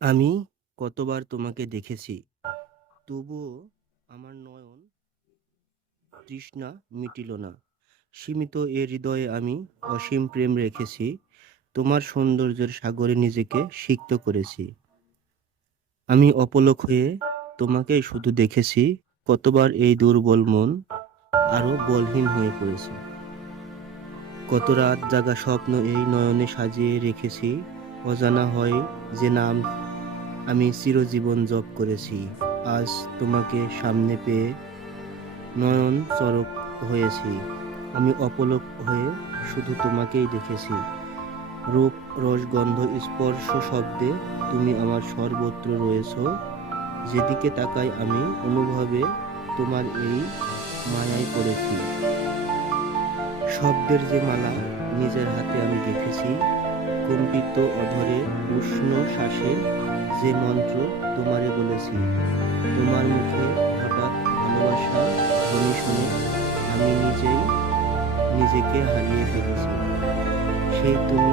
আমি কতবার তোমাকে দেখেছি, তবুও আমার নয়ন তৃষ্ণা মিটিল না। সীমিত এ হৃদয়ে আমি অসীম প্রেম রেখেছি। তোমার সৌন্দর্যের সাগরে নিজেকে সিক্ত করেছি। আমি অপলক হয়ে তোমাকেই শুধু দেখেছি। কতবার এই দুর্বল মন আরো বলহীন হয়ে পড়েছে। কত রাত জাগা স্বপ্ন এই নয়নে সাজিয়ে রেখেছি। অজানা হয় যে নাম আমি চিরজীবন জপ করেছি। আজ তোমাকে সামনে পেয়ে নয়ন চরক হয়েছি। আমি অপলক হয়ে শুধু তোমাকেই দেখেছি। রূপ, রস, গন্ধ, স্পর্শ, শব্দে তুমি আমার সর্বত্র রয়েছ। যেদিকে তাকাই আমি অনুভবে তোমার এই মায়ায় পড়েছি। শব্দের যে মালা নিজের হাতে আমি গেঁথেছি, কম্পিত অধরে উষ্ণ শ্বাসে যে মন্ত্র তোমারে বলেছি। তোমার মুখে হঠাৎ ভালোবাসা ধ্বনি শুনে আমি নিজেকে হারিয়ে ফেলেছি। সেই তুমি